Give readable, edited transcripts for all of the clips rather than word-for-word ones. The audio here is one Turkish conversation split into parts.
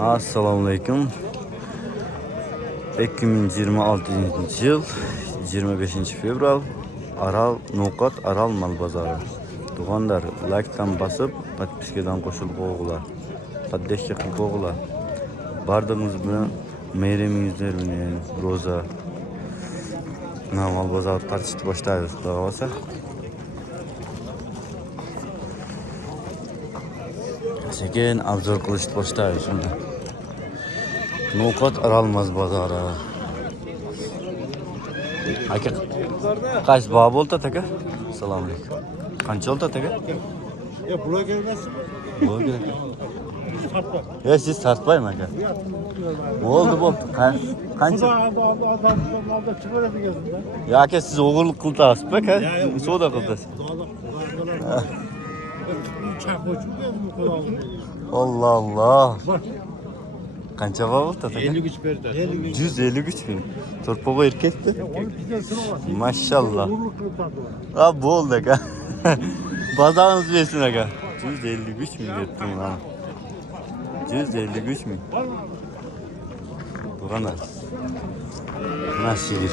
Assalomu alaykum. 2026 yil 25 fevral Aral No'qot Aral mal bozori. Tug'onlar like'dan bosib, podpiskadan qo'shilib qo'yg'ular. Poddeshka qilib qo'yg'ular. Bardığınız bilan meyreminizlar bilan roza mal bozori tartishni boshlaymiz. Xudo sekin obzor qilishni boshlaymiz shunda. No'qot Aral mal bozori. Aka qaysi bog' bo'ldi aka? Assalomu alaykum. Qancha oldi aka? Ya buraya gelmezsin. Bo'ldi aka. Ya siz tartmaymi aka? Bo'ldi. Qancha? Adamlarda çıkar hadi gelsin be. Ya aka siz o'g'irlik qildingiz aka? Soda qildingiz. Çak koçum geldi bu kadar. Allah Allah. Qancha bo'ldi aka? 53 berdi. 153 bin. Torpağa erkekti. Onu bizden sıra var. Maşallah. Vuruluk kırıklandı var. Ha bo'ldi aka. Bazarınız bersin aka. 153 bin debdim lan. 153 bin. Bu kadar. Nasıl sigir?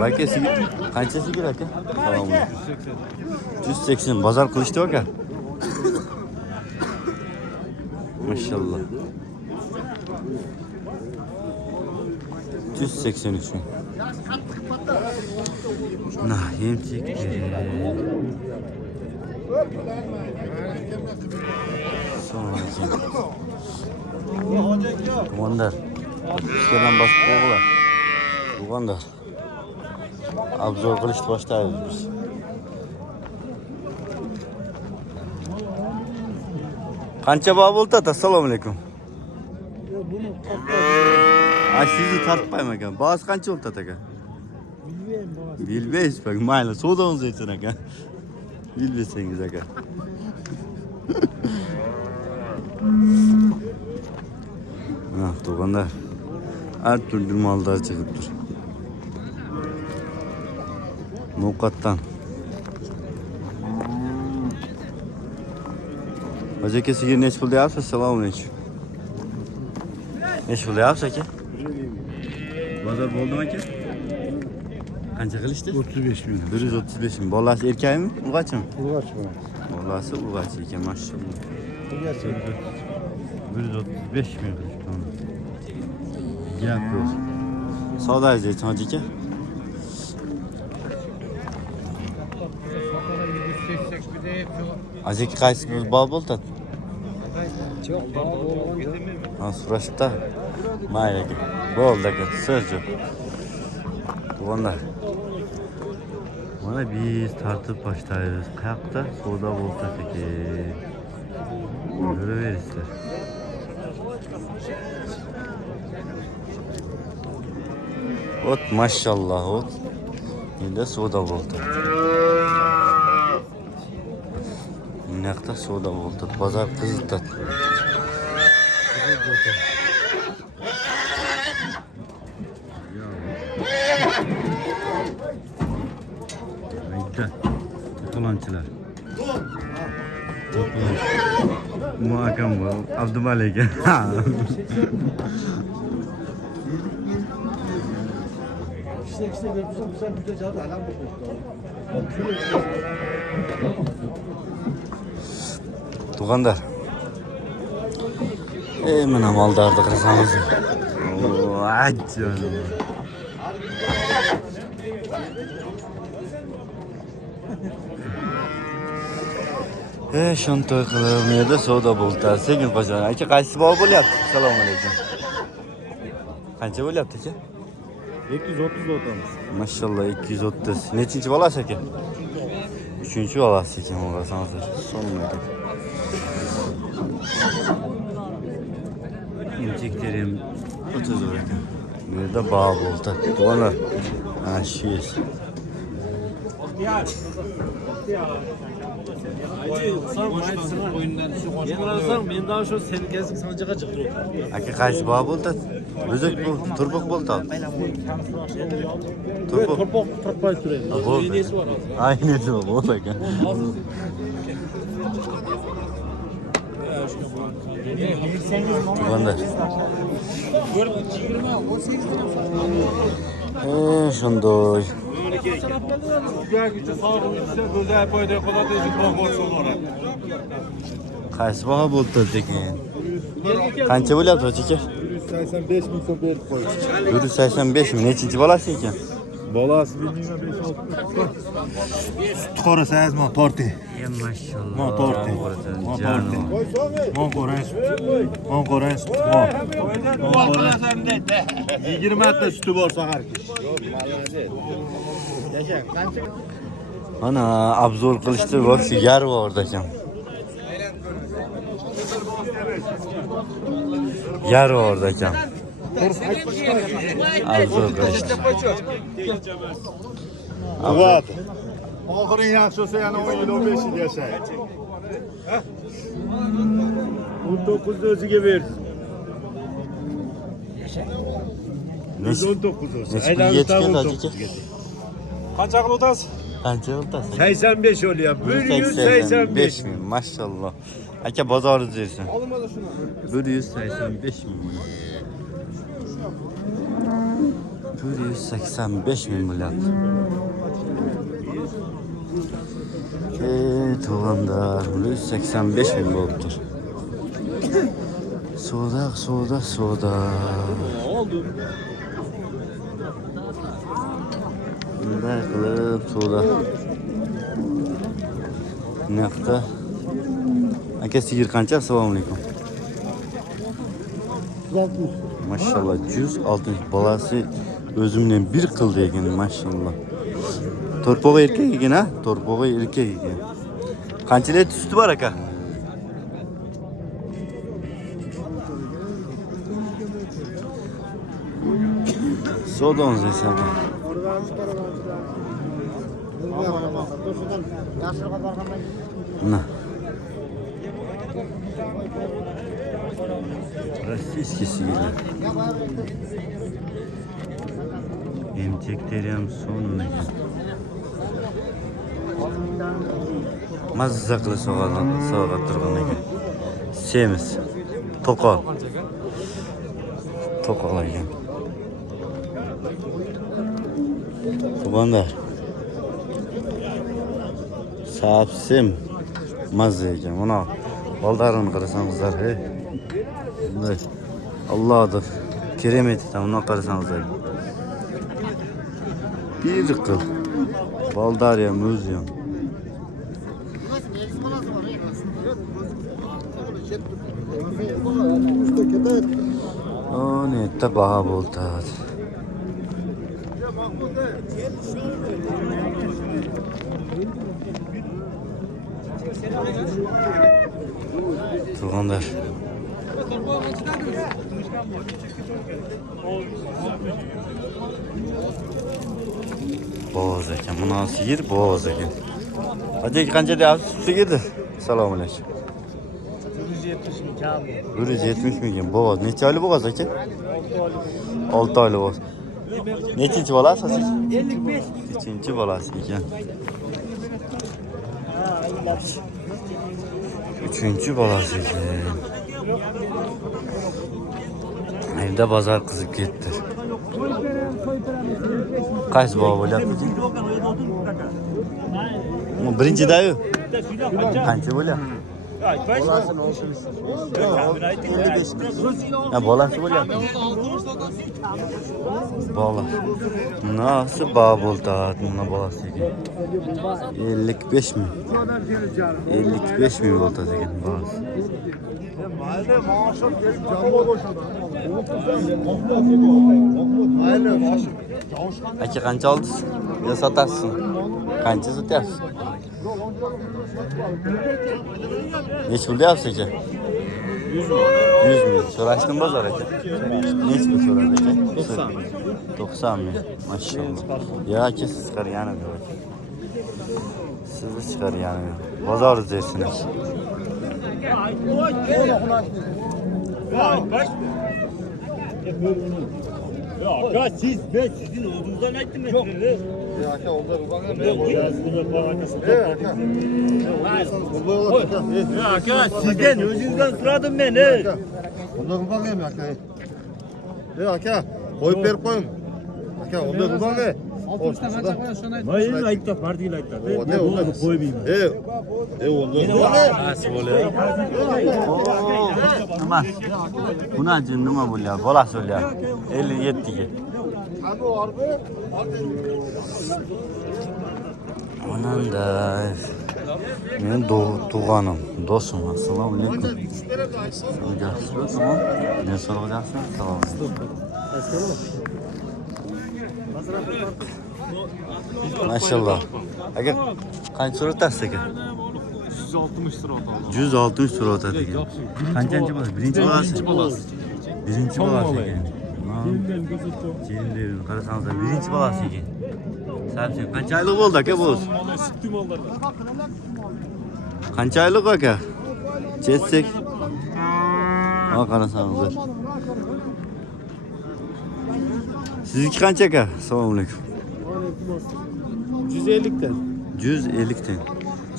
Belki sigir. Qancha sigir aka? Tamam. 180. Bazar qilishdi aka. Maşallah. 183 bin. Nah, yem çekti. Sonra Kumandar. İşlerden basıp koyular. Kumandar. Abzor kılıçtı başlayız biz. Qancha bog' bo'ldi ata? Assalomu alaykum. Sizni tartmayman aka. Bog'si qancha bo'ldi aka? Bilmaysiz bak, mayli, sodamiz aytsin aka. Bilmasangiz aka. Ha, to'g'onlar. Har turli mollar chiqib tur. No'qotdan. Aka sigir necha pul deyapsiz? Assalomu alaykum. Necha pul deyapsiz aka? Bozor bo'ldimi aka? Qancha qilishdi? 35 bin. 135 bin. Bolasi erkakmi, urg'achimi? Urgaç mı? Bolasi urg'ach ekan, maşallah. Urgaç. 135 bin qilishdi. Gap yo'q. Savdoyingiz ayting hoji aka. Hoji aka qaysi bog' bo'ldi? Çok pahalı olan. Ha, so'rashibdi. Mayli aka. Bo'ldi aka, so'z yo'q. To'g'onlar. Mana biz tartib boshlaymiz. Qayoqda savdo bo'lsa ekan. Ko'raverasizlar. Ot maşallah ot. Endi savdo bo'ldi. Naqda savdo bo'ldi. Bozor qizildi. Ayda. To'lanchilar. Bu akam bu. Abdumalik. İşte sen bir de canlı alan bu. Tug'onlar. Mana mollarni qiramiz. Ajjon. Shunday qilib, menda savdo bo'ldi. Sekin qo'shing. Aka qaysi bog' bo'lyapti? Assalomu alaykum. Qancha bo'lyapti aka? 230 otamiz. Maşallah 230. Nechinchi bolasi aka? 3-chi bolasi ekan, o'g'rasangiz. Sonmaydi. İneceklerim 30 euro ekan. Bu yerda bog' bo'ldi. To'g'ri. Ha, shu yes. Men daha şu seni gezdik sancağa çıktım. Aka qaysi bog' bo'ldi? O'zak bu, turpoq bo'ldi. Turpoq. Turpoq turpay turayım. İğnesi var. Aynesi var, bo'ldi aka. Tubanlar. Şundoy. Qaysi baho bo'ldi ekan? Qancha bo'lyapti ochicha? 185 ming so'm berib qo'ydik. 185 ming. Nechinchi bolasi ekan? Bolasi bilmayman 5-6. Tuxora sayazman torti. Maşallah. Mo torti. Canım. Mo ko'ramiz. Mo ko'ramiz. Mo. 20 ta suti bor saharki. Ana obzor qilishdi, вообще yar bor ekan. Yar bor ekan. Obzor qilishdi. Avvat. Oxiring yaxshi bo'lsa yana 10 yil 15 yil yashaydi. 19 o'ziga berdi. 19 o'zi. Aylanib Qancha qilib o'tasiz? Qancha o'tasiz? 85 o'lyapti. 185 ming. Maşallah. Aka bozorni deysan. 185 ming. 185 ming bo'lyapti. Tuğandar 185 ming bo'libdi. Soda. Bunday qilib soda. Naqda. Aka sigir qancha? Assalomu alaykum. Maşallah 160 bolasi özümden bir kıldı ekan maşallah. Torpoğa erkek ekan ha? Torpoğa erkek ekan. Qanchalar tusti bor aka? So'don desam. Na. Российский sigirlar. Emtekleri ham sonun ekan. Mazza qilib sog'at turgan ekan. Semiz. To'qol ekan. Tubanlar. Sapsim mazza ekan. Mana baldarini qarasangizlar, hey. Bunday Allah'dır. Keremet tamam qarasangizlar. Bir qil. Baldarya muzeum. O netta baha bo'ldi. Tuğandar. Boğaz ekan. Buna sigir boğaz ekan. Hadi qancha deyapsiz sigirni? Assalomu alaykum. 170 ming boğaz. Necha oylik boğaz aka? 6 oylik boğaz. Nechinchi bolasi? 55. Uchinchi bolasi ekan. Üçüncü bolasi ekan. Evde bozor qizib ketdi. Qaysi bog' bo'lyapti? Birinchidayu. Qancha bo'lyapti? Bolasini olishimiz. 55. Ha, bolasi bo'lyapti. Bola. Nasıl bog' bo'ldi? Buna bolasi ekan. 55 ming. 55 ming bo'ldi ekan bolasi. Aka qancha oldingiz? Ya sotasizmi? Qancha sotyapsiz? Necha pul deyapsiz aka? 100 ming. So'rashdim bozor aka. Necha pul so'radi aka? 90 ming. Maşallah. Ya aka siz chiqarganingiz aka. Sizni chiqarganingiz. Bozor izlaysizlar. Aka siz ben sizin olduğunuzdan ettim ben size. Aka oldu kurban Aka sizden özünüzden sıradım ben he. Onda kurban yeme aka. Aka koyup verip koyun. Aka onda kurban ye. Hayır ayıkta partiyle ayıkta. Ne oldu? Koymayayım. Onda kurban ye. Nasıl oluyor? Aman. Buna nima bo'lyapti? Bolasi o'lyapti. 57 ga. Ananda. Men tug'anim, do'stim. Assalomu alaykum. Tamam. Ne so'rayacaksın? Tamam. Maşallah. Aka qancha so'ratasiz aka? 160 lira oldu. 160 lira o'tadi ekan. Qanchanchi bo'ladi? Birinchi bolasi. Birinchi bolasi ekan. Keyin qarasangiz, birinchi bolasi ekan. Sabsin qancha oylik bo'ldi aka bu? Sütlü mallardan. Qancha oylik aka? Chetsek. Ha qarasangiz. Sizniki qancha aka? Assalomu alaykum. 150'den. 150 dan.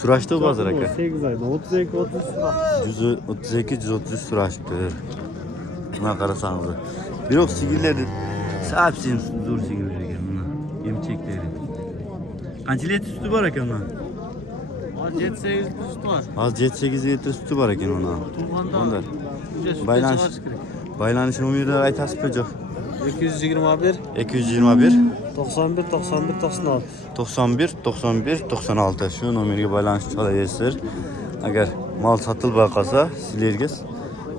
Surashdi bozor aka. 8 ayda 32 30 lira. 132 130 surashdi. Mana qarasangiz. Biroq sigirlar sabsin zo'r sigirlar ekan mana. Emchekleri. Qancha litr suti bor ekan mana? 7-8 süt var. Az 7-8 litr suti bor ekan mana. Onda baylanish nomerini aytasizmi jo'q? 221 221 91 91 96. 91 91 96 shu nomerga baylanishib olaversizlar. Agar mol sotilib qolsa, sizlarga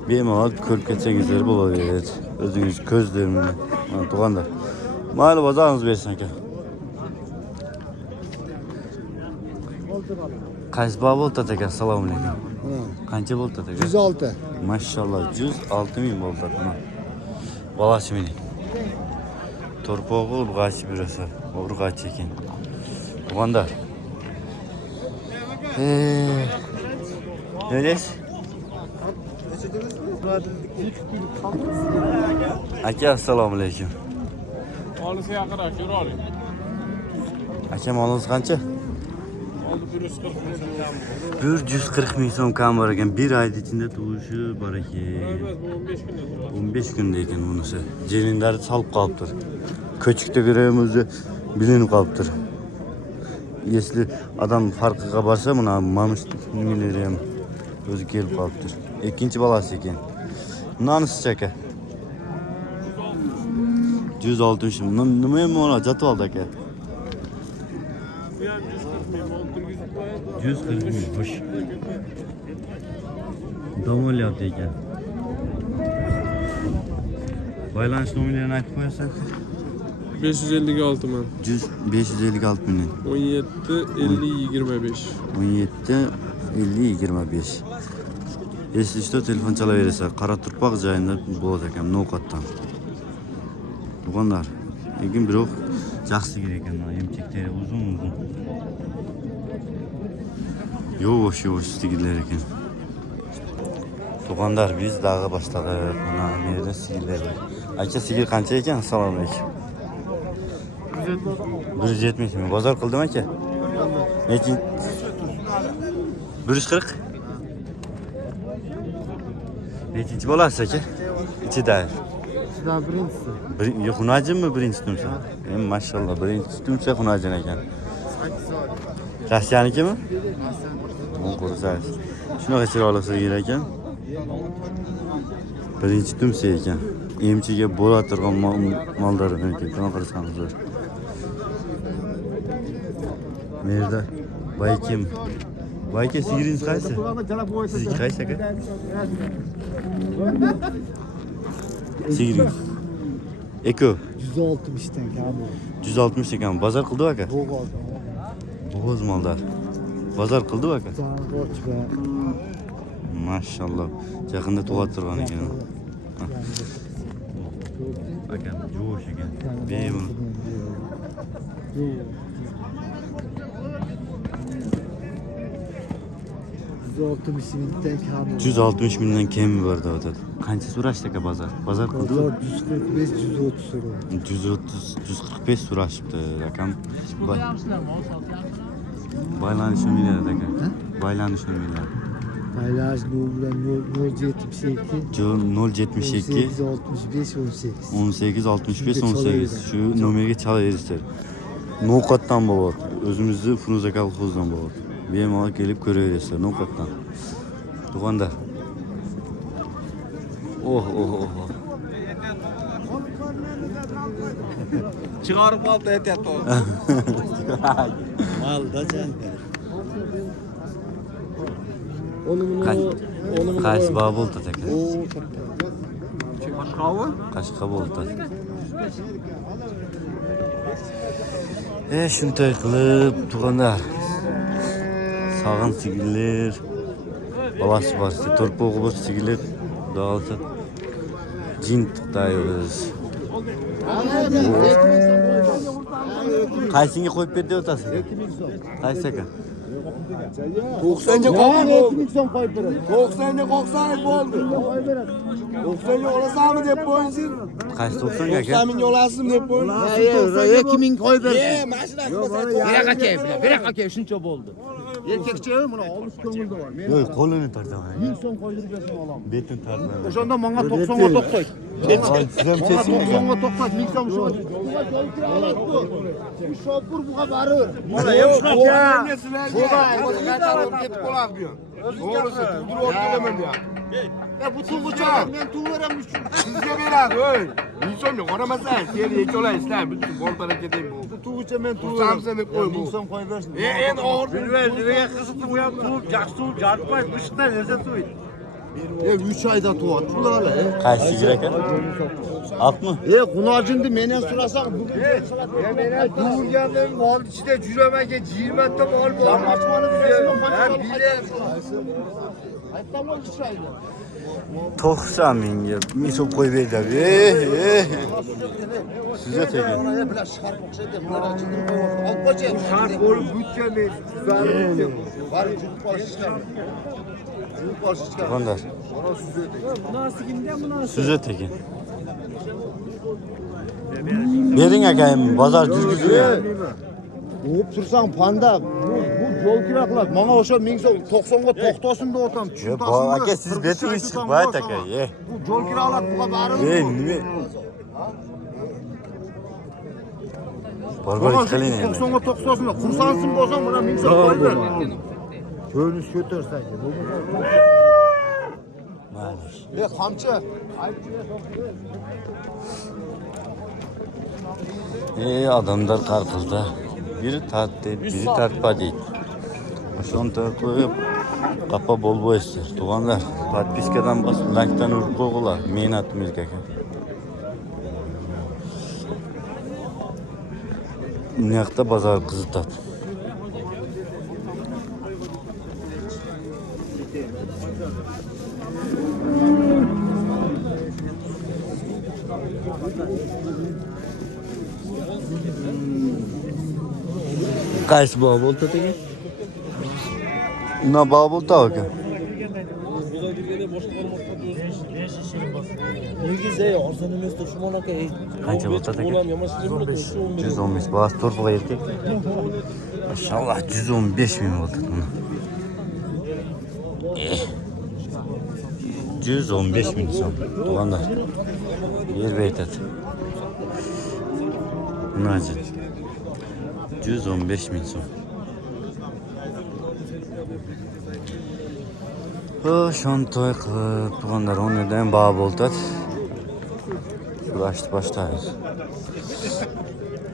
bemalol ko'rib ketsangizlar bo'laveradi. O'zingiz ko'zlarim bilan. Mana tug'anda. Mayli bozoringiz bersin aka. Qaysi bog' bo'ldi aka? Assalomu alaykum. Qancha bo'ldi aka? 106. Maşallah 106 ming bo'ldi mana. Bolasi mening. Torpog'i urg'achi birasi. Urg'achi ekan. Tug'anda. Neresi? Aka assalomu alaykum. Olisi yaqinroq yur oling. Aka molingiz qancha? Oldi 140 140 ming so'm kam bor ekan. Bir oyda ichida tug'ishi bor ekan. 15 kunda ekan bunisi. Jelinlari solib qolibdir. Ko'chikda ko'raymi o'zi bilinib qolibdir. Если adam farqiga borsa, mana mamush nimalar ham o'zi kelib qolibdir. Ikkinchi bolasi ekan. Nonisi aka. 160 ming. Nima ham mana jatib oldi aka. 140 ming. Xo'sh. Dam olyapti ekan. Baylanish nomerini aytib qo'yarsan. 556 man. 556 ming. 17 50 25. 17 50 25. Если что, telefon chalaversa, qora turpoq joyida bo'ladi ekan, Novqatdan. Bugunlar, lekin biroq yaxshi sigir ekan, emcheklari uzun. Yo'q sigirlar ekan. Bugunlar biz dağı boshladik. Mana nerede sigirlar. Aka sigir qancha ekan? Assalomu alaykum. 170 ming. Bozor qildimi aka? Lekin 140. Nechinchi bolasi aka? Ichida. Sizlar birinchisi. Xunajinmi birinchi tumsa? Mashallah birinchi tumsa xunajin ekan. Rossiyanikimi? O'n qo'rsangiz. Shunaqa chiroyli sigir ekan. Birinchi tumsa ekan. Emchiga bo'la turgan moldari ekan. Qana qarasangiz. Merda Baykim. Bayke sigiringiz qaysi? Sizniki qaysi aka? Sigiringiz. Eko 160 dan kam. 160 ekan. Bozor qildi aka? Bo'g'oz moldar. Bozor qildi aka? Mashallah. Yaqinda tug'at turgan ekan. Aka, jo'sh ekan. Bemalol. 160 mingdan kam. 160 mingdan kemi bor deyotadi. Qancha so'rashdi aka bozor? Bozor qildi? 145 130 so'raydi. 130 145 so'rashibdi akam. Baylanish nomerlari aka. Baylanish nomerlari. Paylash bilan 072 072 18 65 18. 18 65 18 shu nomerga chalaverishdir. No'qatdan bo'lyapti. O'zimizni Funuza kolxozdan bo'lyapti. Bemalol kelib ko'raverasizlar no'qatdan. Tug'anda. Oh. Çıkarıp aldı et et o. Malda canka. Qaysi bog' bo'ldi aka? Başka Qashqa bo'ldi. Shunday qilib tug'anlar. Sog'in sigirlar. Balasi bor, to'rpog'i bor sigirlar. Xudo jin tiqdaymiz. Qaysinga qo'yib ber deb o'tasiz? Qaysi aka? 90'ca koyun oldu. 90'ca 90 oldu. 90'ca olasın mı dep boyunsun? Qaysi 90 aka? 90 bin olasın dep boyunsun. 2 ming qo'y ber. Maşına bir akay şuncha oldu. Erkekçe mi? Almış köngülde var. Yo'q, qo'lini tortaman. 1000 so'm qo'ydirib bersin olam. Betin tortaman. O'shanda menga 90'ga to'xtaydi. Siz ham chesing aka. 90'ga to'xtaydi. 1000 so'm shu. Bu shopur buga baribir. Mana yo'q ya. Ketib qoladi bu. To'g'risi, turib kelaman bu. Bu tug'uchalar men tug'veram uchun sizga beradi, oy. 1000 so'mga qaramasan, sen yech olasizlar, bütün bol barakateng bo'ldi. Bu tug'ucha men tug'veram deb qo'y bu. 1000 so'm qo'yib bersin. Endi og'ir. Nega qizitib u ham tug'ib, yaxshi tug'ib, jartmay, bu ishdan o'zi tug'ib. 3 oyda tug'adi, ular. Qaysi sigir aka? Atmi? Qunojindi menen so'rasam, bugun menen tug'ilgandim, mol ichida juramaga 20 ta mol bor. Ochmani bilasizmi? Aytdimmi 3 oyda? 90 mingga ming so'm qo'yib berdi. Sizga tekin. Bular shart o'xshaydi. Bular ochilib qo'yib, olib qo'ying. Shart bo'lib butgan men. Var, jurib qolishlar. Jurib qolishlar. Qanday? Sizga tekin. Bering akayim, bozor turgizib. O'p tursang panda, bu yo'l keraklar. Menga o'sha 1000 so'm 90 ga to'xtasin deb o'tam. Tushuntasizmi? Aka siz betingiz chiqmaydi aka. Bu yo'l keraklar, buga baribir. Nima? Barbar qiling endi. 90 ga to'xtasin. Qursansin bo'lsam, mana 1000 so'm qo'yib. Ko'rinish ko'tarsan. Mayli. Qamchi. Adamlar qarqildi. Biri tartdi, biri tartpa deydi. Shunday qo'yib qapa bo'lmaysiz. Tug'anlar, podpiskadan bosib, likedan urib qo'yg'ular. Mehnatimiz aka. Bu yoqda bozor qizitadi. Qaysi bog' bo'ldi aka? Nima bog' bo'ldi aka? Qancha bo'ldi aka? 115. Boğaz to'rtboq erkak. Maşallah 115 ming bo'ldi buni. 115 ming so'm. Tug'anlar. Yer beradi. Nacı? 115 ming so'm. Shunday qilib tug'anlar o'n yerdan bog' bo'ldi. Başlayız.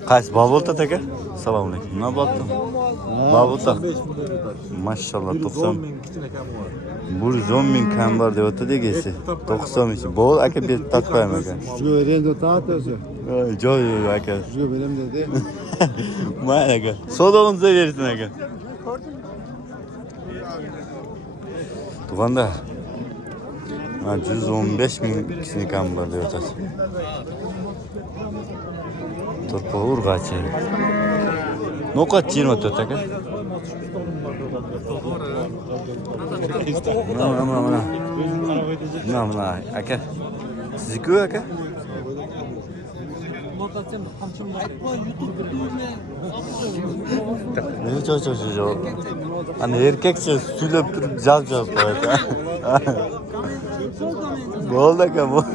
Qaysi bog' bo'ldi aka? Assalomu alaykum. Nima bo'ldi? Bog' bo'ldi. Maşallah 90 ming. 110 ming kam bor deb o'tdi degisi. 90 ming. Bo'l aka berib tatmayman aka. Shunga berendo tatasi. Joy aka. Shunga berem dedi. Mayli aka. Sodog'ingizni bersin aka. Tug'anda 115 ming kishini kam bor deb o'tasiz. To'rtpa urg'achi. No'qat 24 aka. Mana aka. Sizniki aka? Ne çocuğu? Hani erkekçe söyleyip durup caz koydu. Oldu aka bu.